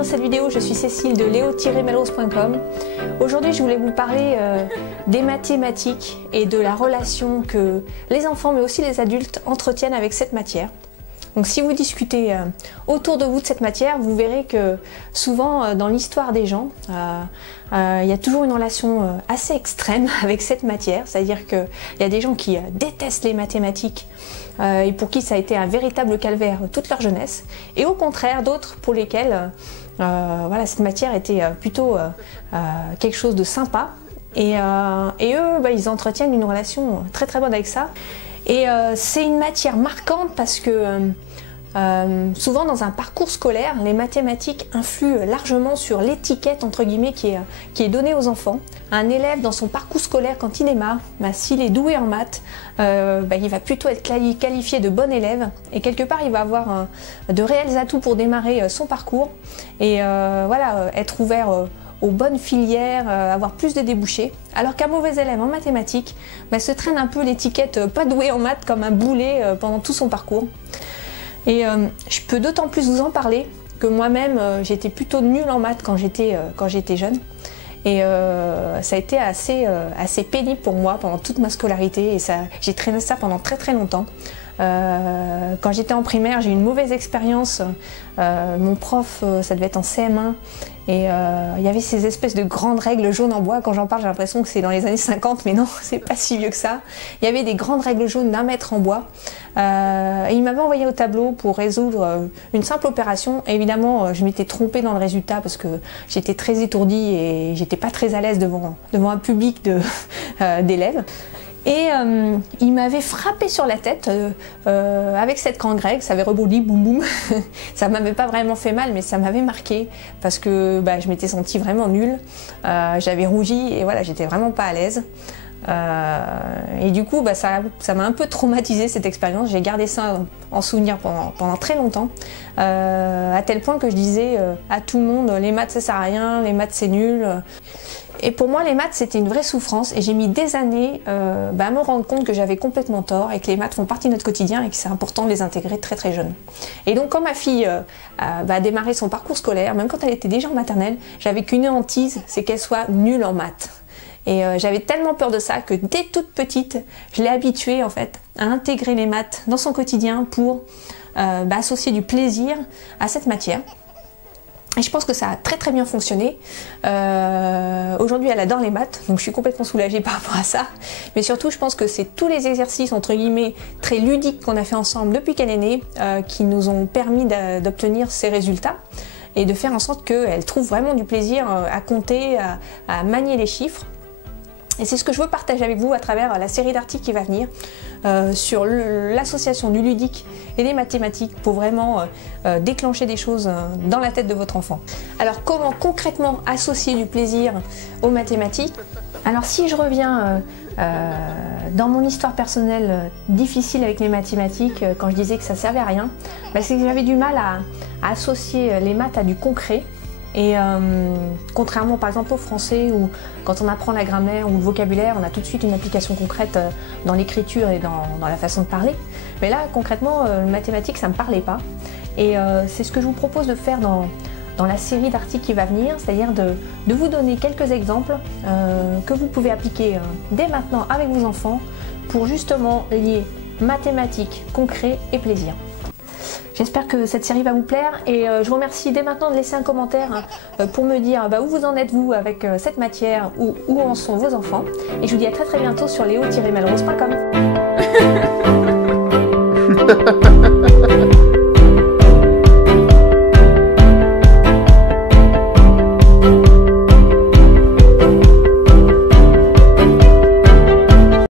dans cette vidéo, je suis Cécile de leo-melrose.com. Aujourd'hui, je voulais vous parler des mathématiques et de la relation que les enfants, mais aussi les adultes, entretiennent avec cette matière. Donc si vous discutez autour de vous de cette matière, vous verrez que souvent dans l'histoire des gens, il y a toujours une relation assez extrême avec cette matière. C'est-à-dire qu'il y a des gens qui détestent les mathématiques et pour qui ça a été un véritable calvaire toute leur jeunesse. Et au contraire, d'autres pour lesquels voilà, cette matière était plutôt quelque chose de sympa. Et eux, ils entretiennent une relation très très bonne avec ça. Et c'est une matière marquante parce que souvent dans un parcours scolaire, les mathématiques influent largement sur l'étiquette entre guillemets qui est donnée aux enfants. Un élève dans son parcours scolaire, quand il est s'il est doué en maths, il va plutôt être qualifié de bon élève et quelque part il va avoir de réels atouts pour démarrer son parcours et être ouvert aux bonnes filières, avoir plus de débouchés, alors qu'un mauvais élève en mathématiques se traîne un peu l'étiquette pas doué en maths comme un boulet pendant tout son parcours. Et je peux d'autant plus vous en parler que moi-même j'étais plutôt nulle en maths quand j'étais jeune. Et ça a été assez pénible pour moi pendant toute ma scolarité et j'ai traîné ça pendant très très longtemps. Quand j'étais en primaire, j'ai eu une mauvaise expérience. Mon prof, ça devait être en CM1, et il y avait ces espèces de grandes règles jaunes en bois. Quand j'en parle, j'ai l'impression que c'est dans les années 50, mais non, c'est pas si vieux que ça. Il y avait des grandes règles jaunes d'1 mètre en bois. Et il m'avait envoyé au tableau pour résoudre une simple opération. Et évidemment, je m'étais trompée dans le résultat parce que j'étais très étourdie et j'étais pas très à l'aise devant un public d'élèves. Et il m'avait frappé sur la tête avec cette grande règle, ça avait rebondi, boum boum. Ça m'avait pas vraiment fait mal, mais ça m'avait marqué parce que je m'étais sentie vraiment nulle. J'avais rougi et voilà, j'étais vraiment pas à l'aise. Et du coup, ça m'a un peu traumatisé cette expérience. J'ai gardé ça en souvenir pendant très longtemps, à tel point que je disais à tout le monde, les maths ça sert à rien, les maths c'est nul. Et pour moi, les maths, c'était une vraie souffrance et j'ai mis des années à me rendre compte que j'avais complètement tort et que les maths font partie de notre quotidien et que c'est important de les intégrer très très jeune. Et donc quand ma fille a démarré son parcours scolaire, même quand elle était déjà en maternelle, j'avais qu'une hantise, c'est qu'elle soit nulle en maths. Et j'avais tellement peur de ça que dès toute petite, je l'ai habituée en fait à intégrer les maths dans son quotidien pour associer du plaisir à cette matière. Et je pense que ça a très très bien fonctionné. Aujourd'hui, elle adore les maths, donc je suis complètement soulagée par rapport à ça. Mais surtout, je pense que c'est tous les exercices, entre guillemets, très ludiques qu'on a fait ensemble depuis qu'elle est née, qui nous ont permis d'obtenir ces résultats et de faire en sorte qu'elle trouve vraiment du plaisir à compter, à manier les chiffres. Et c'est ce que je veux partager avec vous à travers la série d'articles qui va venir sur l'association du ludique et des mathématiques pour vraiment déclencher des choses dans la tête de votre enfant. Alors comment concrètement associer du plaisir aux mathématiques? Alors si je reviens dans mon histoire personnelle difficile avec les mathématiques, quand je disais que ça servait à rien, c'est que j'avais du mal à associer les maths à du concret. Et contrairement par exemple au français où quand on apprend la grammaire ou le vocabulaire, on a tout de suite une application concrète dans l'écriture et dans la façon de parler. Mais là concrètement, le mathématique ça ne me parlait pas. Et c'est ce que je vous propose de faire dans la série d'articles qui va venir, c'est-à-dire de vous donner quelques exemples que vous pouvez appliquer dès maintenant avec vos enfants pour justement lier mathématiques, concret et plaisir. J'espère que cette série va vous plaire et je vous remercie dès maintenant de laisser un commentaire pour me dire où vous en êtes vous avec cette matière, où en sont vos enfants. Et je vous dis à très très bientôt sur leo-melrose.com.